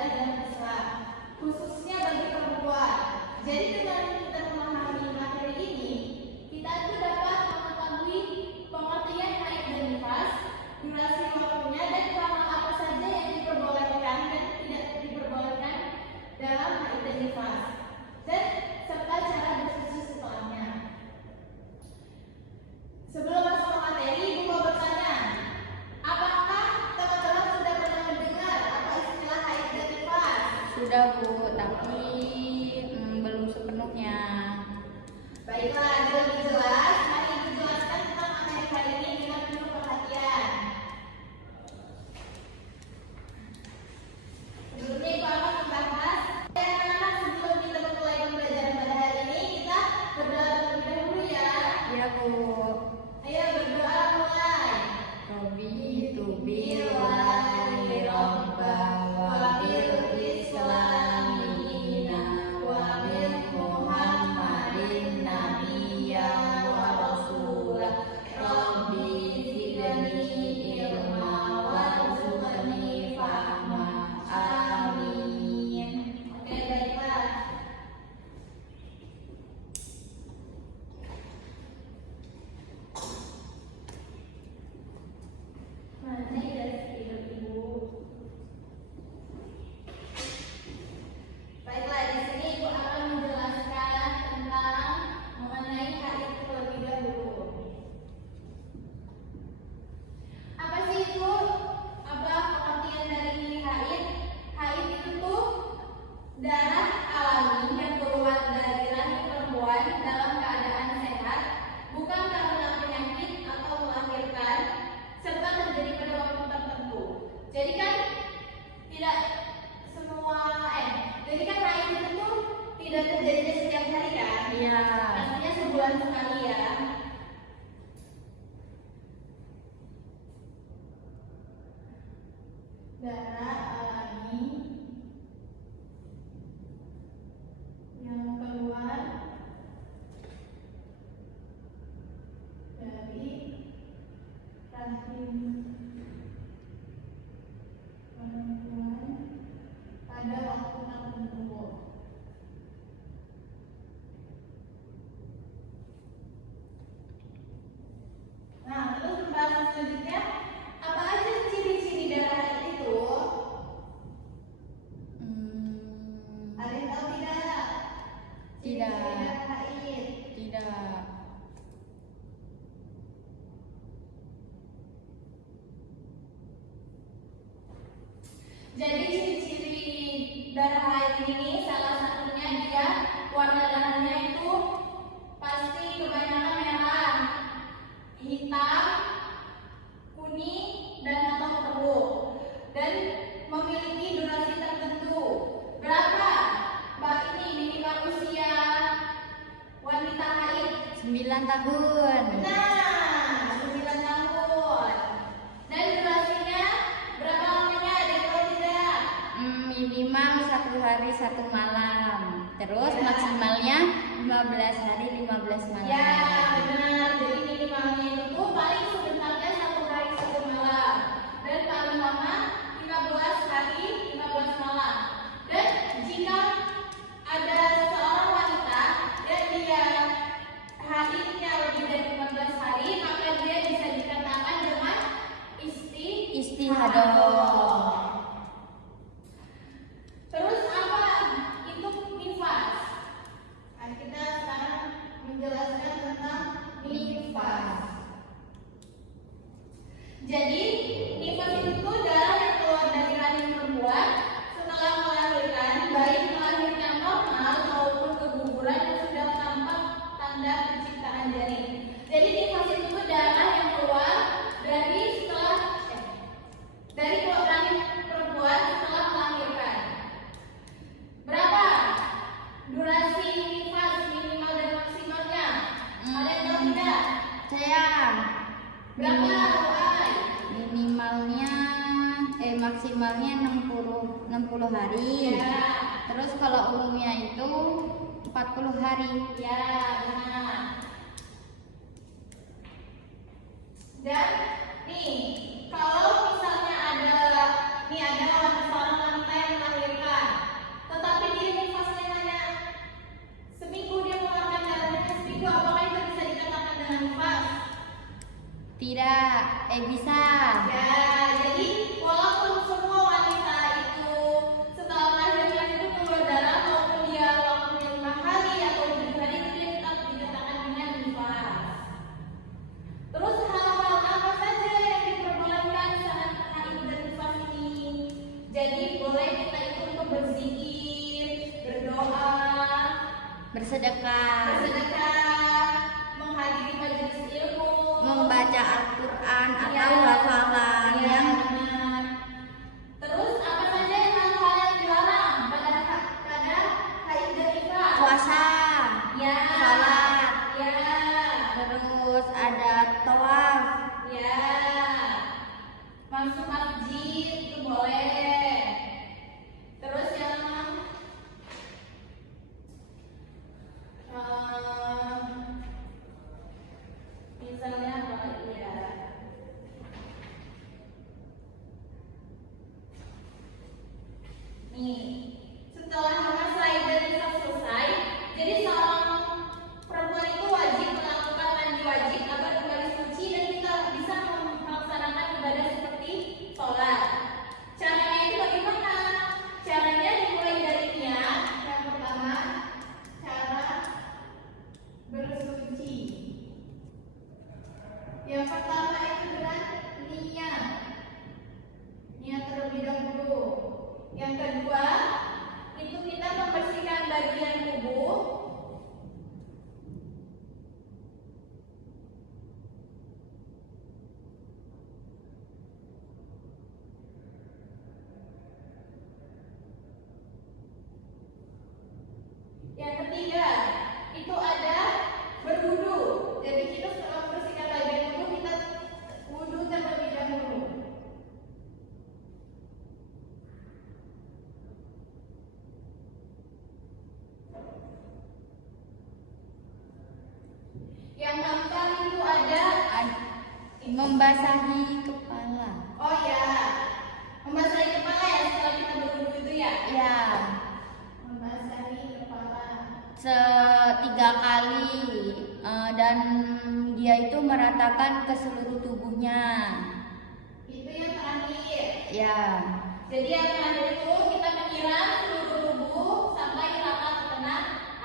ibadah dalam Islam, khususnya bagi perempuan. Jadi dengan kita memahami materi ini, kita tuh dapat mengetahui pengertian haid dan nifas, durasi waktunya, dan hal apa saja yang diperbolehkan dan tidak diperbolehkan dalam haid dan nifas, dan serta cara bersuci setelahnya. Sebelum masuk ke materi, Ibu mau bertanya, apakah teman-teman sudah pernah mendengar apa istilah haid dan nifas? Sudah Bu, tapi belum sepenuhnya. Baiklah, agar lebih jelas, mari Ibu jelaskan tentang materi kali ini dengan penuh perhatian. Sebelumnya Ibu akan membahas, anak-anak, sebelum kita memulai pembelajaran pada hari ini, kita berdoa terlebih dahulu ya. Ya Bu. Ayo berdoa mulai. Robi tubillahi robba wa bil islamina wa bil muhammadin nabiyya wa rasulah. Robi zidni ilma warzuqni fahma. Amin. Oke, baiklah. Mana dari hidup Ibu? Baiklah, di sini Ibu akan menjelaskan tentang mengenai haid terlebih dahulu. Apa sih itu? Apa pengertian dari haid? Haid itu tuh darah alami yang keluar dari rahim perempuan dalam keadaan sehat, bukan karena penyakit atau melahirkan, serta terjadi pada waktu tertentu. Jadi kan tidak semua jadi kan haid itu tuh tidak terjadi setiap hari kan? Iya. Pastinya sebulan sekali ya. Darah alami yang keluar dari rahim perempuan pada waktu tertentu. Nah, terus pembahasan selanjutnya, apa aja ciri-ciri darah haid itu? Ada yang tahu tidak? Tidak. Ciri-ciri darah haid. Tidak. Jadi ciri-ciri darah haid ini salah satunya dia warna darahnya itu pasti kebanyakan merah, hitam, kuning, dan atau keruh, dan memiliki durasi tertentu. Berapa Mbak ini minimal usia wanita haid? 9 tahun. Nah, 9 tahun. Dan durasinya berapa lamanya? Ada yang tahu tidak? Minimal 1 hari 1 malam. Terus maksimalnya 15 hari 15 malam. Ya, benar. Jadi minimalnya itu paling sebentarnya 1 hari 1 malam, dan paling lama 15 hari 15 malam. Dan jika ada seorang wanita dan dia haidnya lebih dari 15 hari, maka dia bisa dikatakan dengan Istihadah. Terus apa itu nifas? Nah, kita sekarang menjelaskan tentang nifas. Jadi nifas itu tuh darah yang keluar dari rahim perempuan setelah melahirkan, baik melahirkan normal maupun keguguran yang sudah tampak tanda penciptaan janin. Jadi nifas itu tuh darah yang keluar dari rahim perempuan setelah melahirkan. Berapa durasi nifas minimal dan maksimalnya? Ada yang tahu tidak? Saya Berapa Roai? minimalnya maksimalnya 60 hari. Ya. Terus kalau umumnya itu 40 hari. Ya, benar. Dan nih, kalau misalnya ada seorang wanita yang melahirkan bersedekah, menghadiri majelis ilmu, membaca Al-Quran atau Ya. hafalan Ya, yang benar. Terus apa saja hal-hal yang dilarang pada haid dan nifas? puasa, Ya. salat, Ya. terus ada tawaf, Ya. Masuk masjid itu boleh. Terus yang misalnya apa lagi ya? Nih, setelah masa haid dan nifas selesai, jadi seorang perempuan itu wajib melakukan mandi wajib agar kembali suci dan kita bisa melaksanakan ibadah seperti sholat. Caranya itu bagaimana? Caranya dimulai dari niat. Yang pertama, cara bersuci. Yang pertama itu dengan niat. Niat terlebih dahulu. Yang kedua, itu kita membersihkan bagian tubuh. Yang ketiga, itu ada berwudu. Jadi kita setelah membersihkan bagian tubuh, kita wudu terlebih dahulu. Yang keempat itu ada membasahi kepala. oh ya, membasahi kepala ya setelah kita berwudu itu ya. Ya, Membasahi kepala. 3 kali dan dia itu meratakan ke seluruh tubuhnya. Itu yang terakhir. Ya, Jadi yang terakhir itu kita menyiram seluruh tubuh sampai rata terkena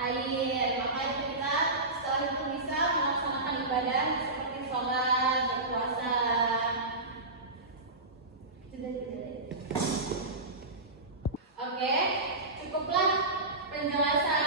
air. Maka itu kita setelah itu bisa melaksanakan ibadah seperti sholat, berpuasa. Oke, cukuplah penjelasan